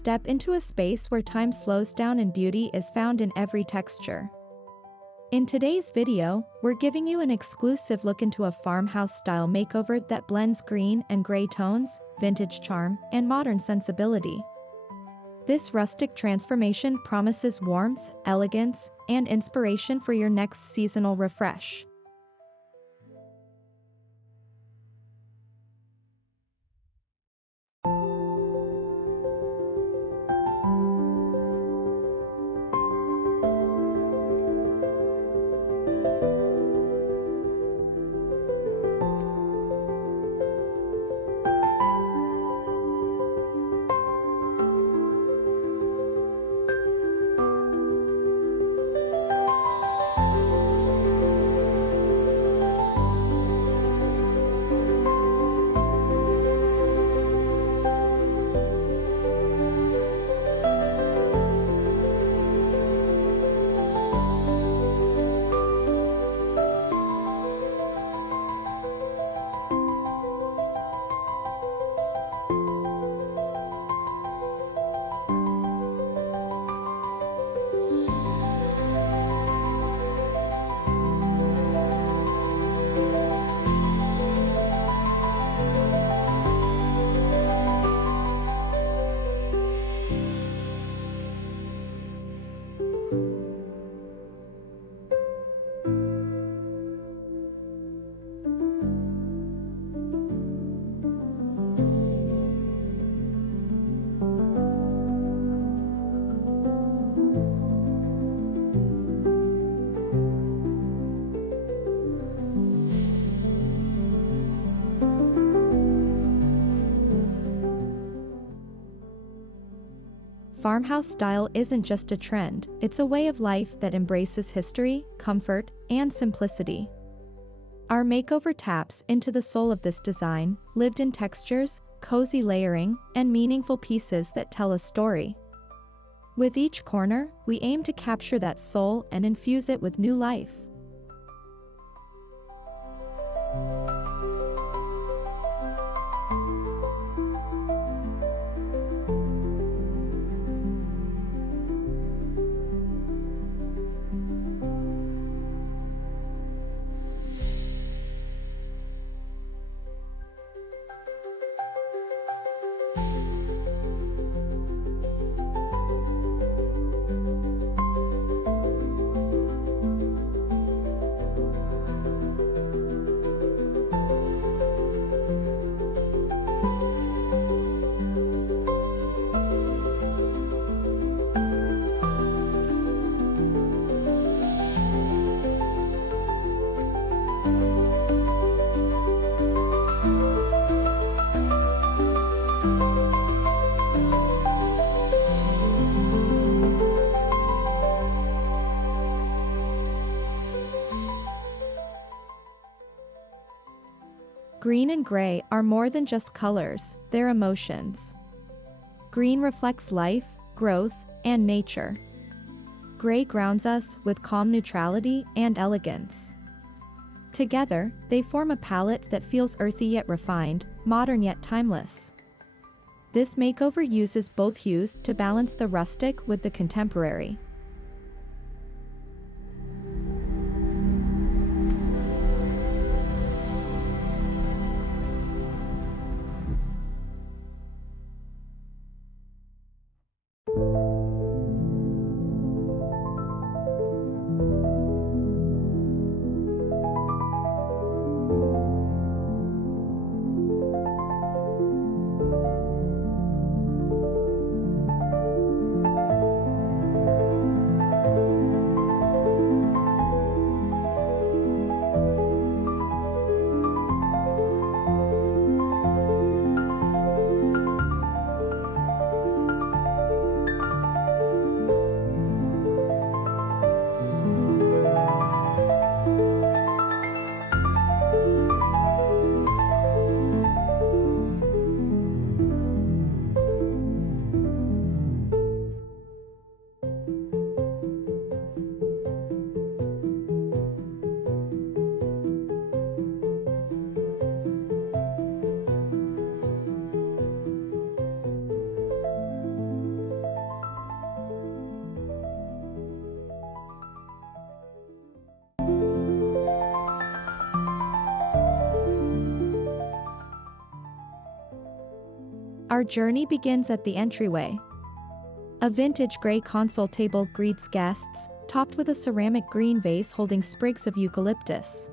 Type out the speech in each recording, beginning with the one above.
Step into a space where time slows down and beauty is found in every texture. In today's video, we're giving you an exclusive look into a farmhouse-style makeover that blends green and gray tones, vintage charm, and modern sensibility. This rustic transformation promises warmth, elegance, and inspiration for your next seasonal refresh. Farmhouse style isn't just a trend, it's a way of life that embraces history, comfort, and simplicity. Our makeover taps into the soul of this design, lived-in textures, cozy layering, and meaningful pieces that tell a story. With each corner, we aim to capture that soul and infuse it with new life. Green and gray are more than just colors, they're emotions. Green reflects life, growth, and nature. Gray grounds us with calm neutrality and elegance. Together, they form a palette that feels earthy yet refined, modern yet timeless. This makeover uses both hues to balance the rustic with the contemporary. Our journey begins at the entryway. A vintage gray console table greets guests, topped with a ceramic green vase holding sprigs of eucalyptus.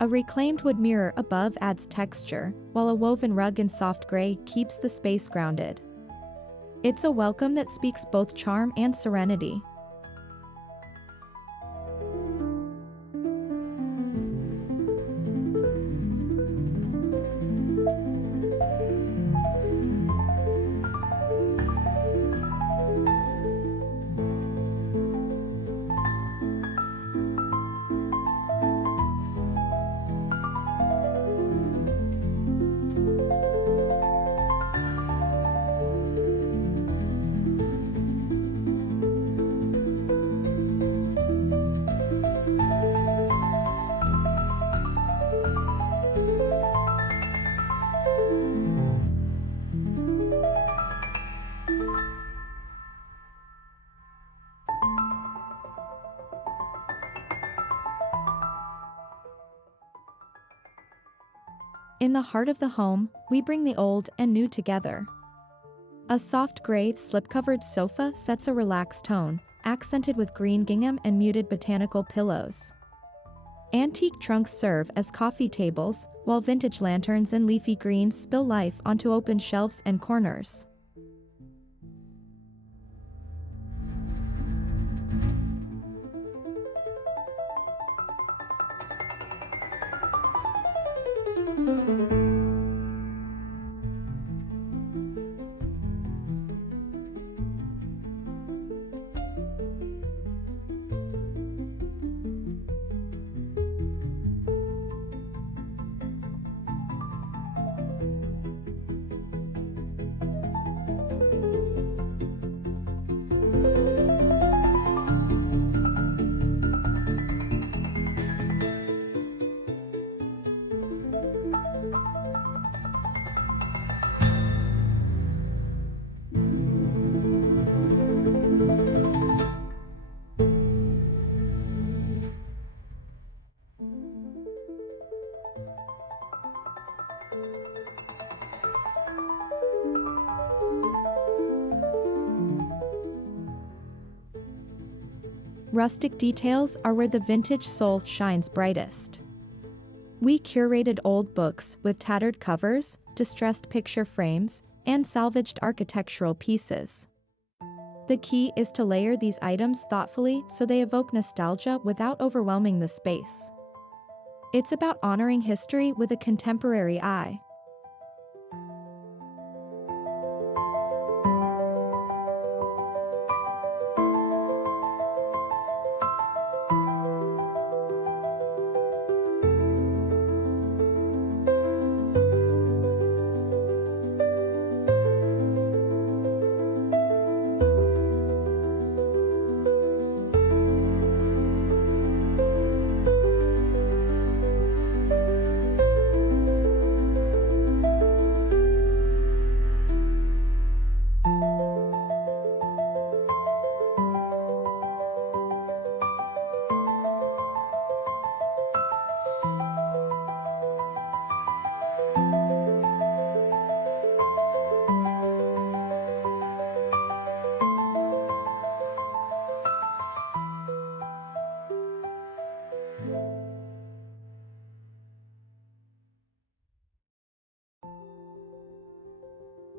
A reclaimed wood mirror above adds texture, while a woven rug in soft gray keeps the space grounded. It's a welcome that speaks both charm and serenity. In the heart of the home, we bring the old and new together. A soft gray, slip-covered sofa sets a relaxed tone, accented with green gingham and muted botanical pillows. Antique trunks serve as coffee tables, while vintage lanterns and leafy greens spill life onto open shelves and corners. Rustic details are where the vintage soul shines brightest. We curated old books with tattered covers, distressed picture frames, and salvaged architectural pieces. The key is to layer these items thoughtfully so they evoke nostalgia without overwhelming the space. It's about honoring history with a contemporary eye.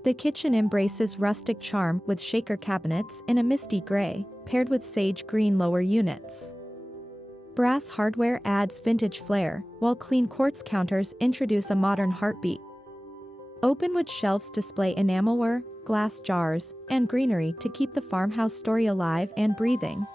The kitchen embraces rustic charm with shaker cabinets in a misty gray, paired with sage green lower units. Brass hardware adds vintage flair, while clean quartz counters introduce a modern heartbeat. Openwood shelves display enamelware, glass jars, and greenery to keep the farmhouse story alive and breathing.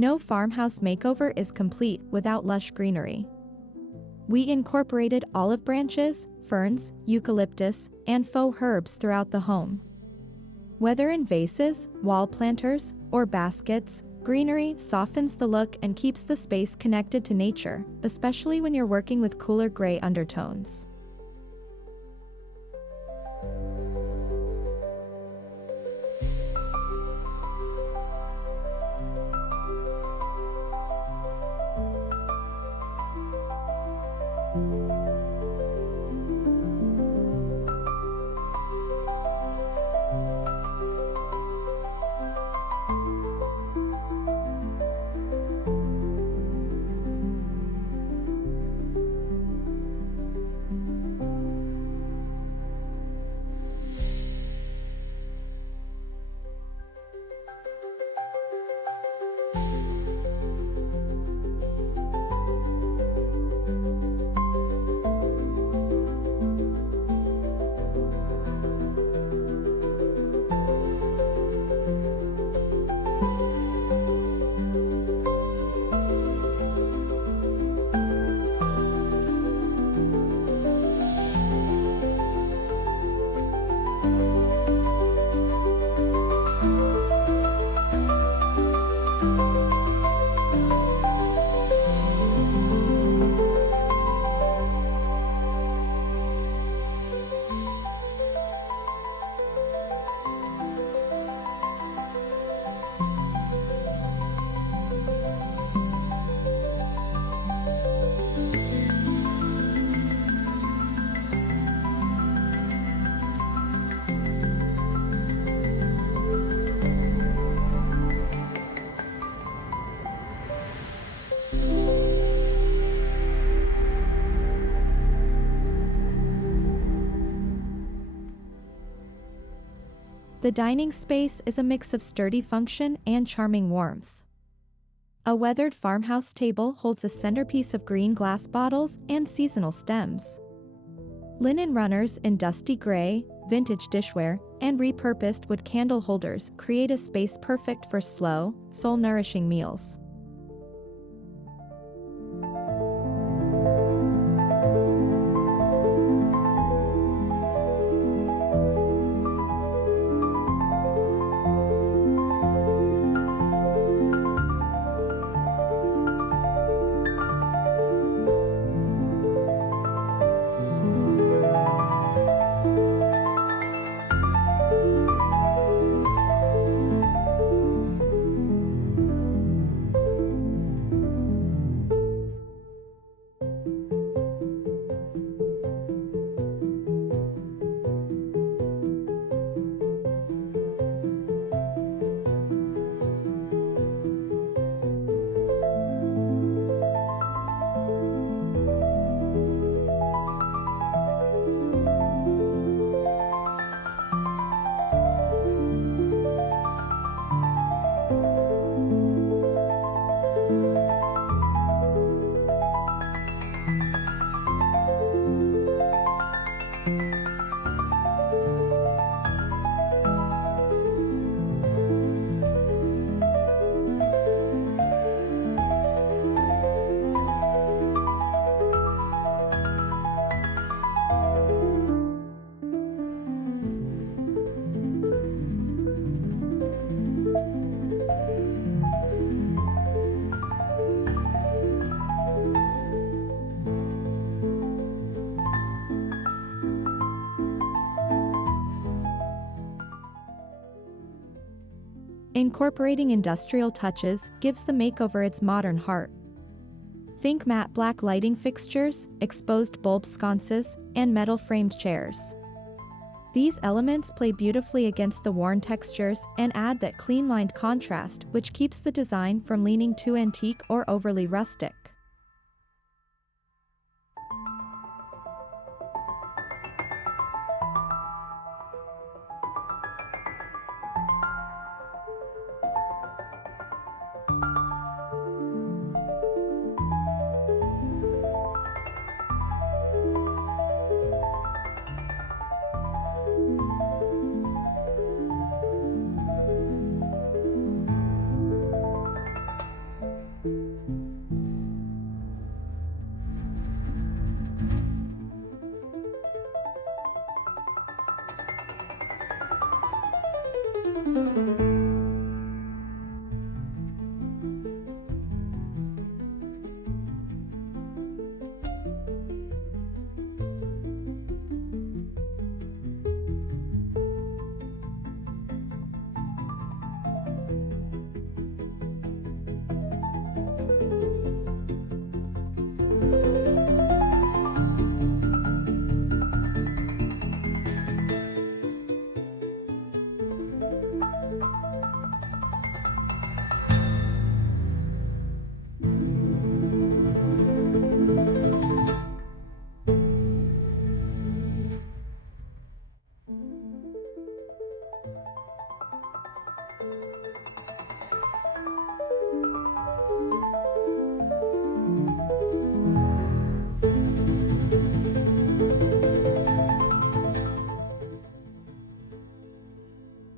No farmhouse makeover is complete without lush greenery. We incorporated olive branches, ferns, eucalyptus, and faux herbs throughout the home. Whether in vases, wall planters, or baskets, greenery softens the look and keeps the space connected to nature, especially when you're working with cooler gray undertones. The dining space is a mix of sturdy function and charming warmth. A weathered farmhouse table holds a centerpiece of green glass bottles and seasonal stems. Linen runners in dusty gray, vintage dishware, and repurposed wood candle holders create a space perfect for slow, soul-nourishing meals. Incorporating industrial touches gives the makeover its modern heart. Think matte black lighting fixtures, exposed bulb sconces, and metal-framed chairs. These elements play beautifully against the worn textures and add that clean-lined contrast which keeps the design from leaning too antique or overly rustic.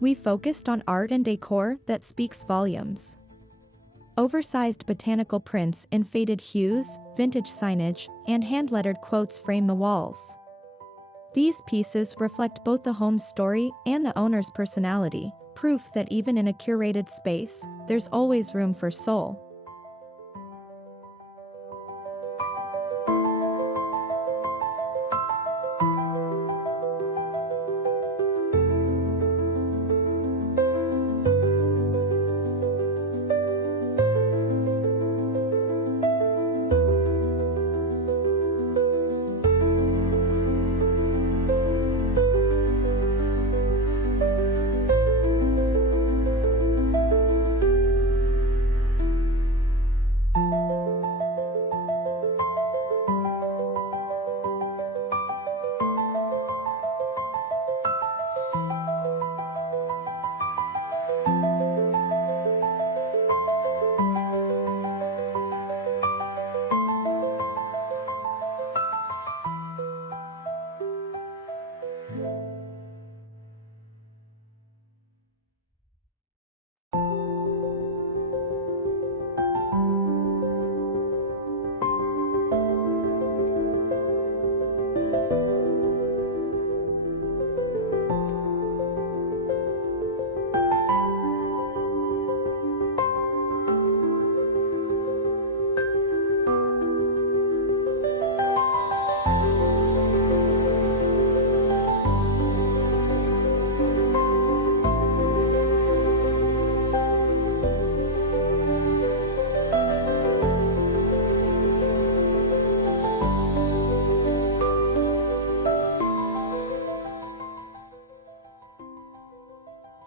We focused on art and decor that speaks volumes. Oversized botanical prints in faded hues, vintage signage, and hand-lettered quotes frame the walls. These pieces reflect both the home's story and the owner's personality, proof that even in a curated space, there's always room for soul.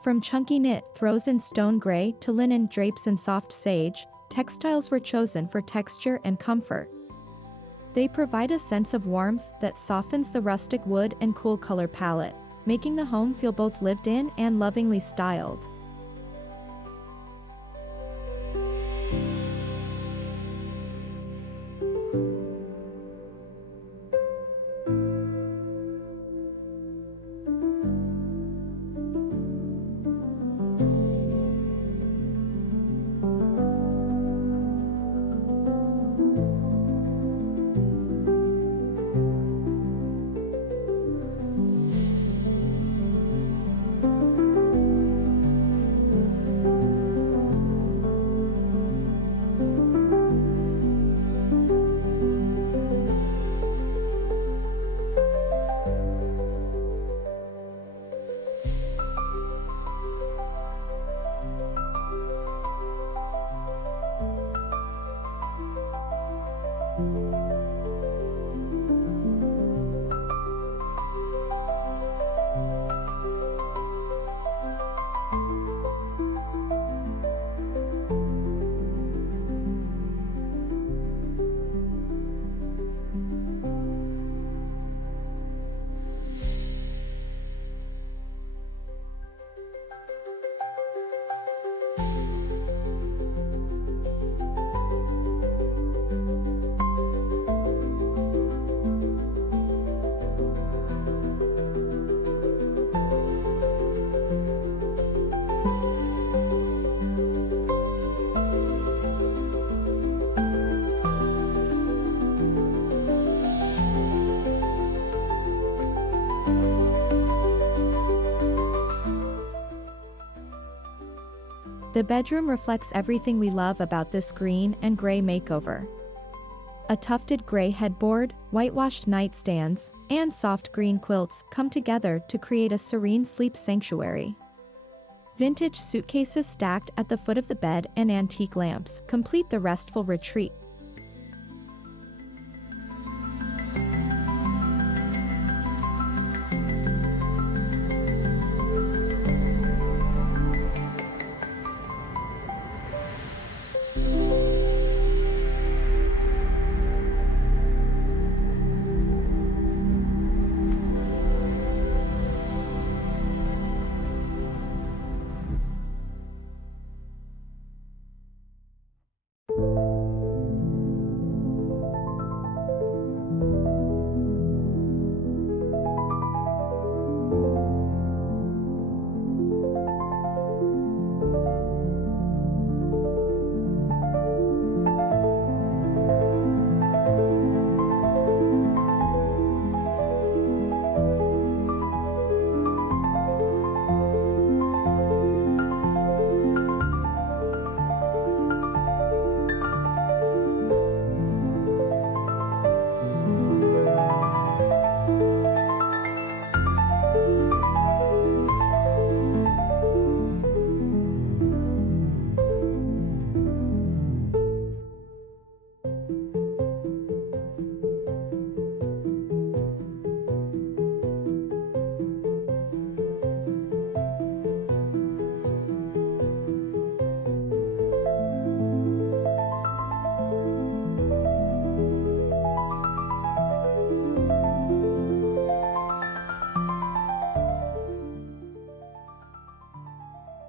From chunky knit throws in stone gray to linen drapes in soft sage, textiles were chosen for texture and comfort. They provide a sense of warmth that softens the rustic wood and cool color palette, making the home feel both lived in and lovingly styled. The bedroom reflects everything we love about this green and gray makeover. A tufted gray headboard, whitewashed nightstands, and soft green quilts come together to create a serene sleep sanctuary. Vintage suitcases stacked at the foot of the bed and antique lamps complete the restful retreat.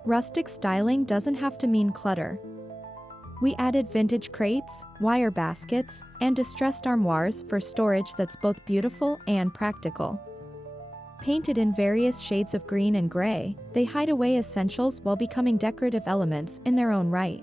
Rustic styling doesn't have to mean clutter. We added vintage crates, wire baskets, and distressed armoires for storage that's both beautiful and practical. Painted in various shades of green and gray, they hide away essentials while becoming decorative elements in their own right.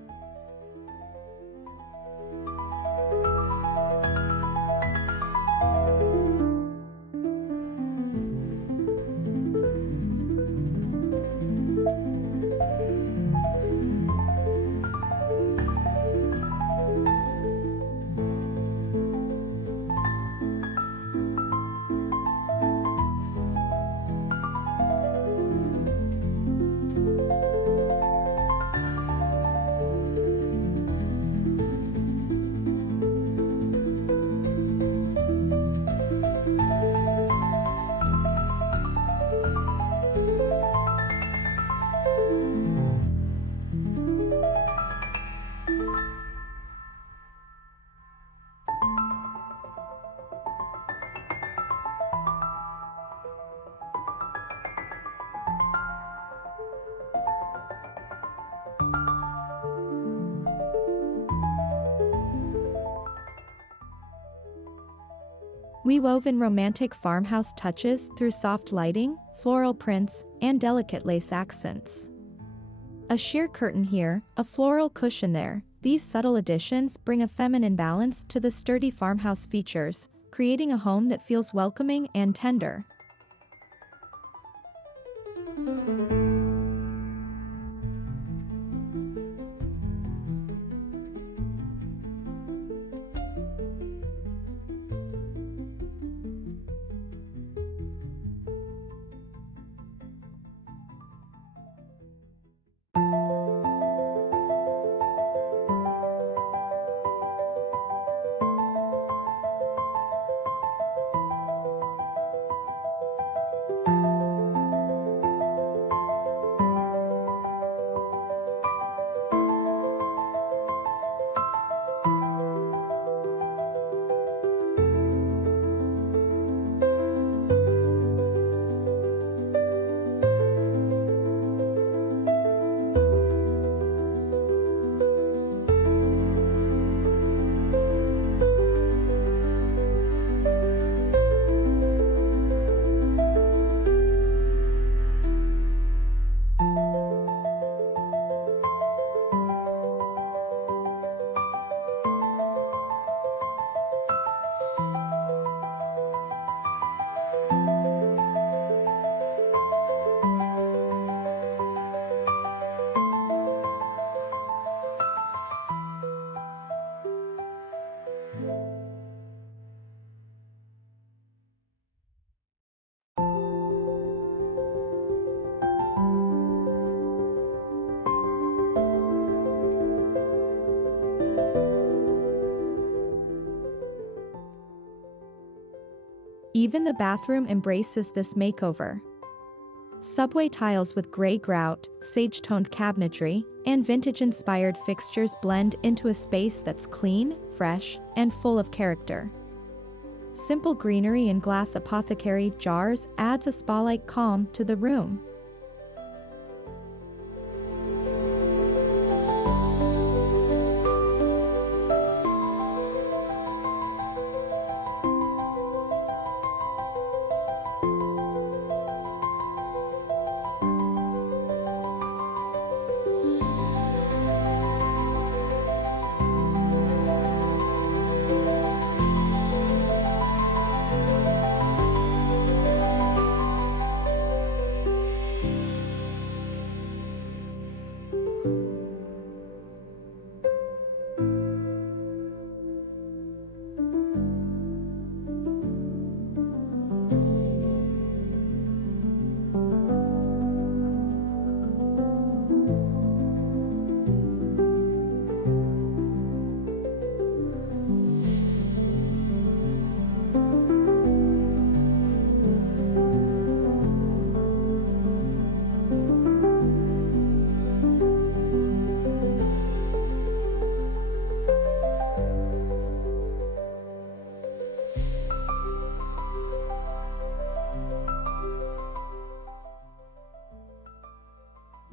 We wove in romantic farmhouse touches through soft lighting, floral prints, and delicate lace accents. A sheer curtain here, a floral cushion there, these subtle additions bring a feminine balance to the sturdy farmhouse features, creating a home that feels welcoming and tender. Even the bathroom embraces this makeover. Subway tiles with gray grout, sage-toned cabinetry, and vintage-inspired fixtures blend into a space that's clean, fresh, and full of character. Simple greenery in glass apothecary jars adds a spa-like calm to the room.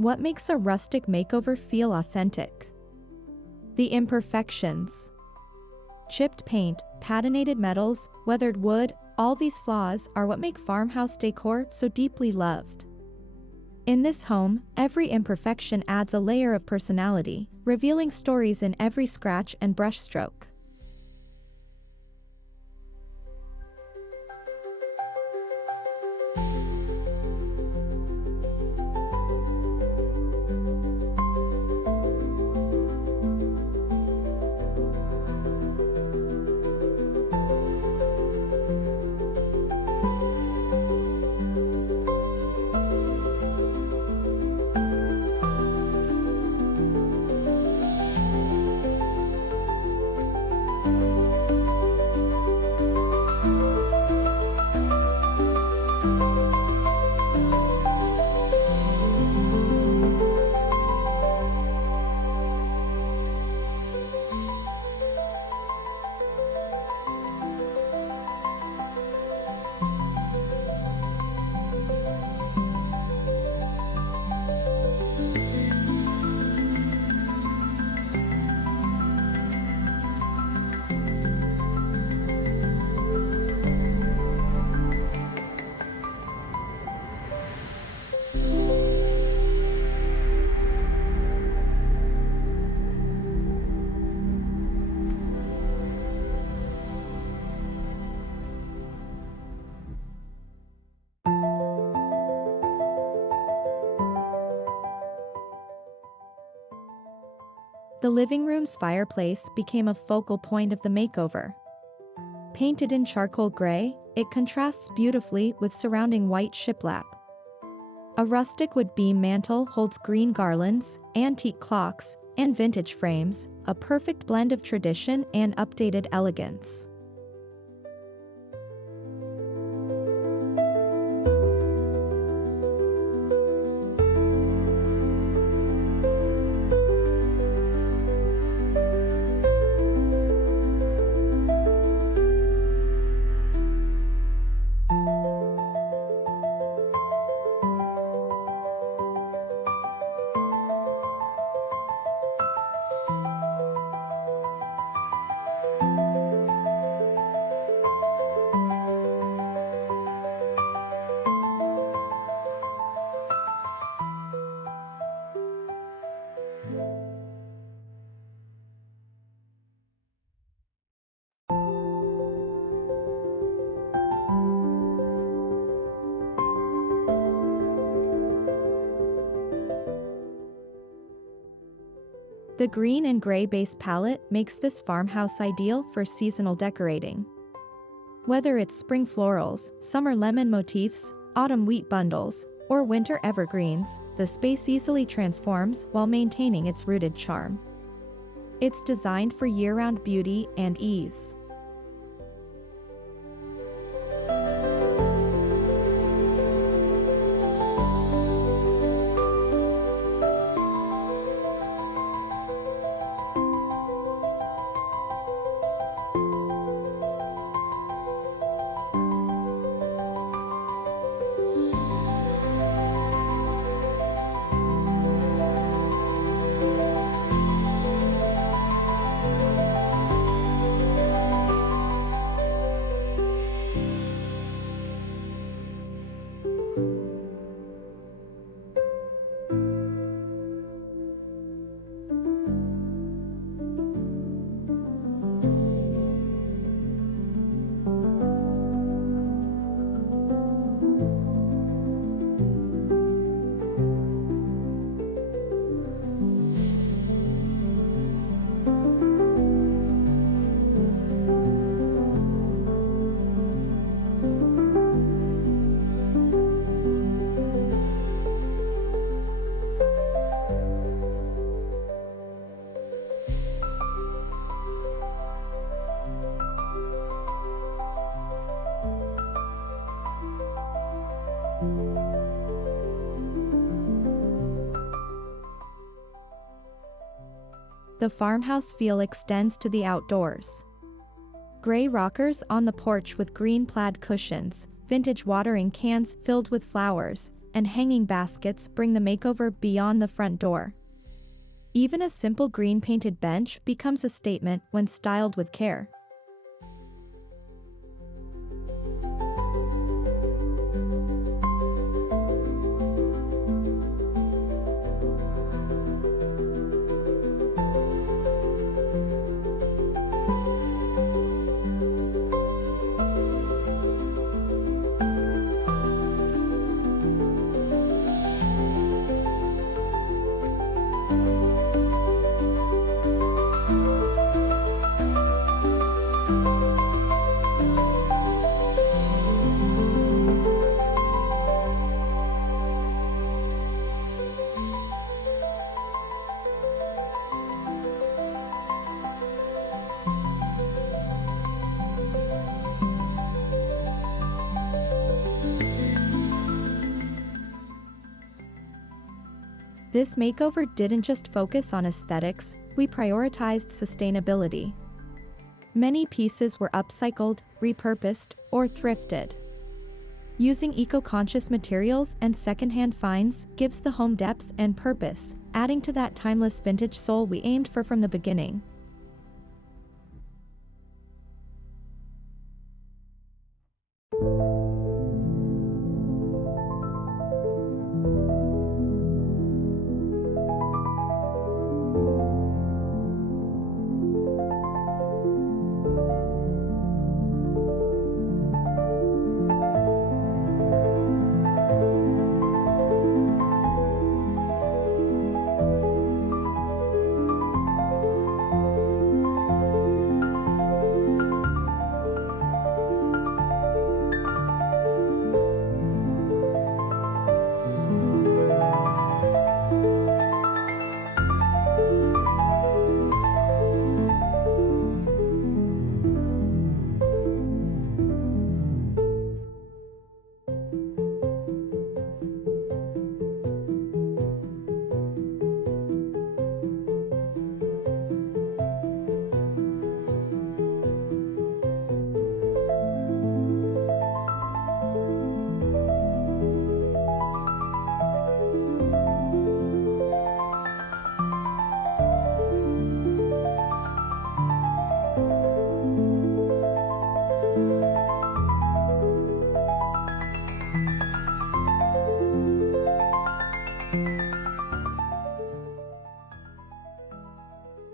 What makes a rustic makeover feel authentic? The imperfections. Chipped paint, patinated metals, weathered wood, all these flaws are what make farmhouse decor so deeply loved. In this home, every imperfection adds a layer of personality, revealing stories in every scratch and brushstroke. The living room's fireplace became a focal point of the makeover. Painted in charcoal gray, it contrasts beautifully with surrounding white shiplap. A rustic wood beam mantel holds green garlands, antique clocks, and vintage frames, a perfect blend of tradition and updated elegance. The green and gray base palette makes this farmhouse ideal for seasonal decorating. Whether it's spring florals, summer lemon motifs, autumn wheat bundles, or winter evergreens, the space easily transforms while maintaining its rooted charm. It's designed for year-round beauty and ease. The farmhouse feel extends to the outdoors. Gray rockers on the porch with green plaid cushions, vintage watering cans filled with flowers, and hanging baskets bring the makeover beyond the front door. Even a simple green painted bench becomes a statement when styled with care. This makeover didn't just focus on aesthetics, we prioritized sustainability. Many pieces were upcycled, repurposed, or thrifted. Using eco-conscious materials and secondhand finds gives the home depth and purpose, adding to that timeless vintage soul we aimed for from the beginning.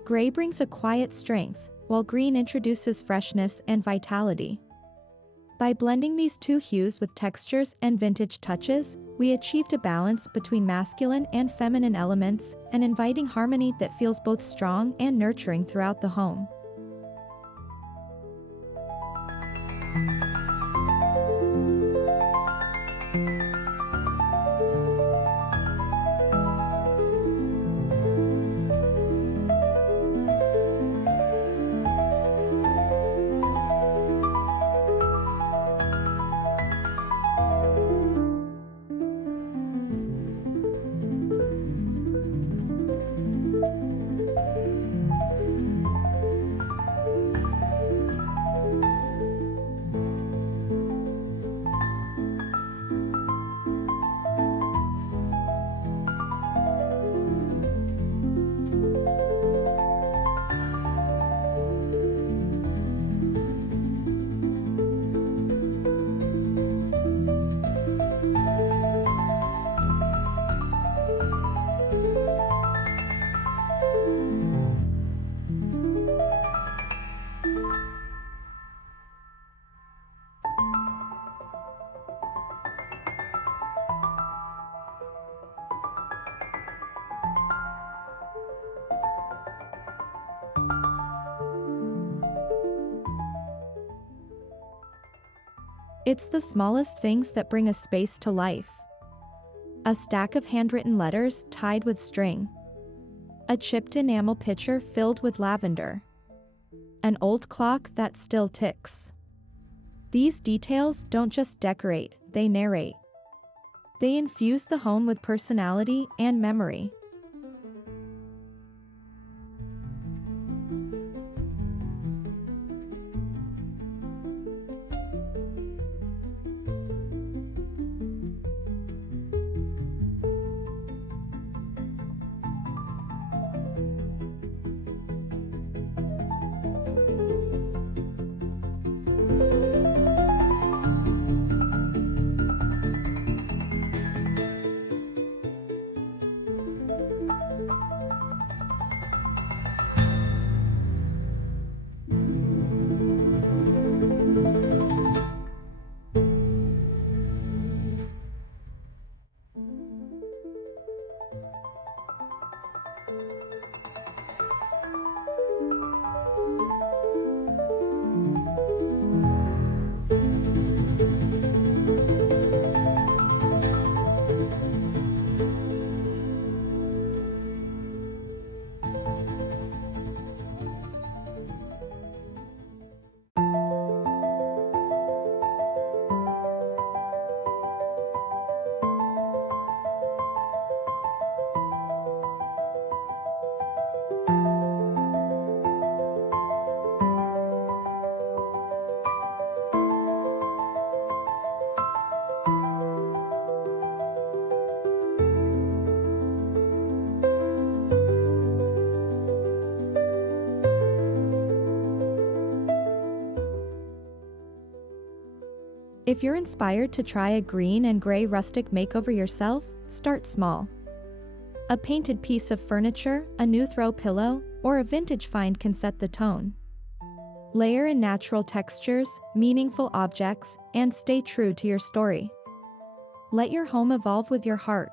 Gray brings a quiet strength, while green introduces freshness and vitality. By blending these two hues with textures and vintage touches, we achieved a balance between masculine and feminine elements, an inviting harmony that feels both strong and nurturing throughout the home. It's the smallest things that bring a space to life. A stack of handwritten letters tied with string. A chipped enamel pitcher filled with lavender. An old clock that still ticks. These details don't just decorate, they narrate. They infuse the home with personality and memory. If you're inspired to try a green and gray rustic makeover yourself, start small. A painted piece of furniture, a new throw pillow, or a vintage find can set the tone. Layer in natural textures, meaningful objects, and stay true to your story. Let your home evolve with your heart.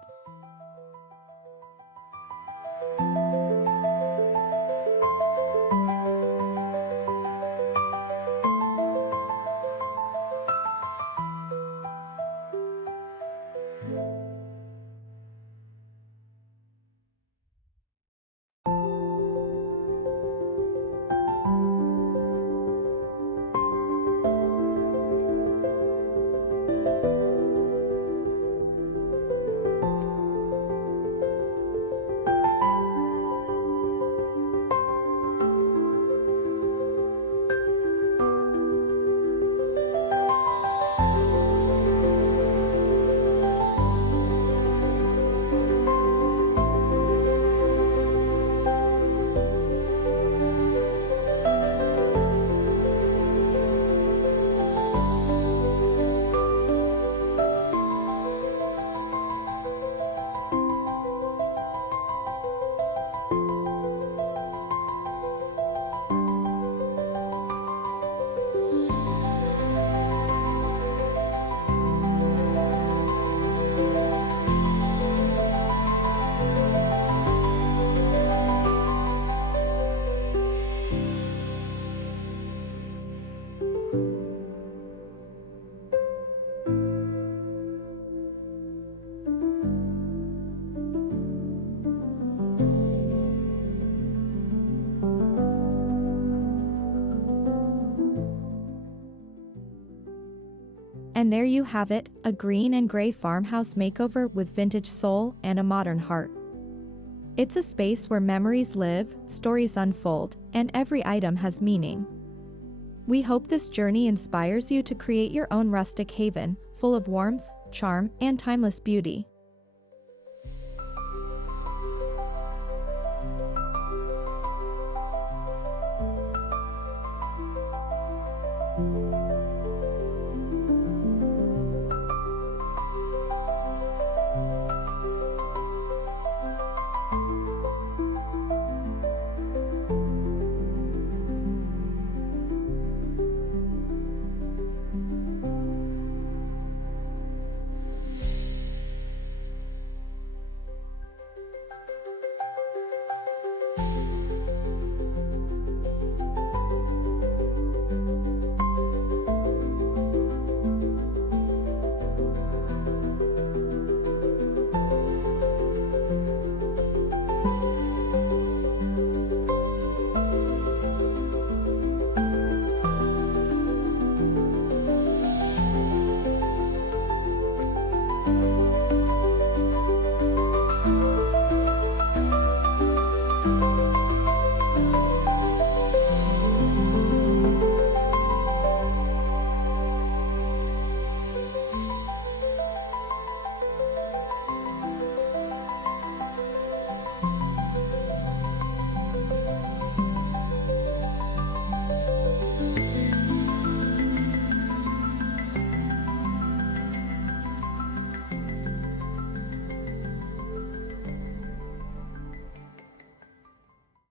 And there you have it, a green and gray farmhouse makeover with vintage soul and a modern heart. It's a space where memories live, stories unfold, and every item has meaning. We hope this journey inspires you to create your own rustic haven, full of warmth, charm, and timeless beauty.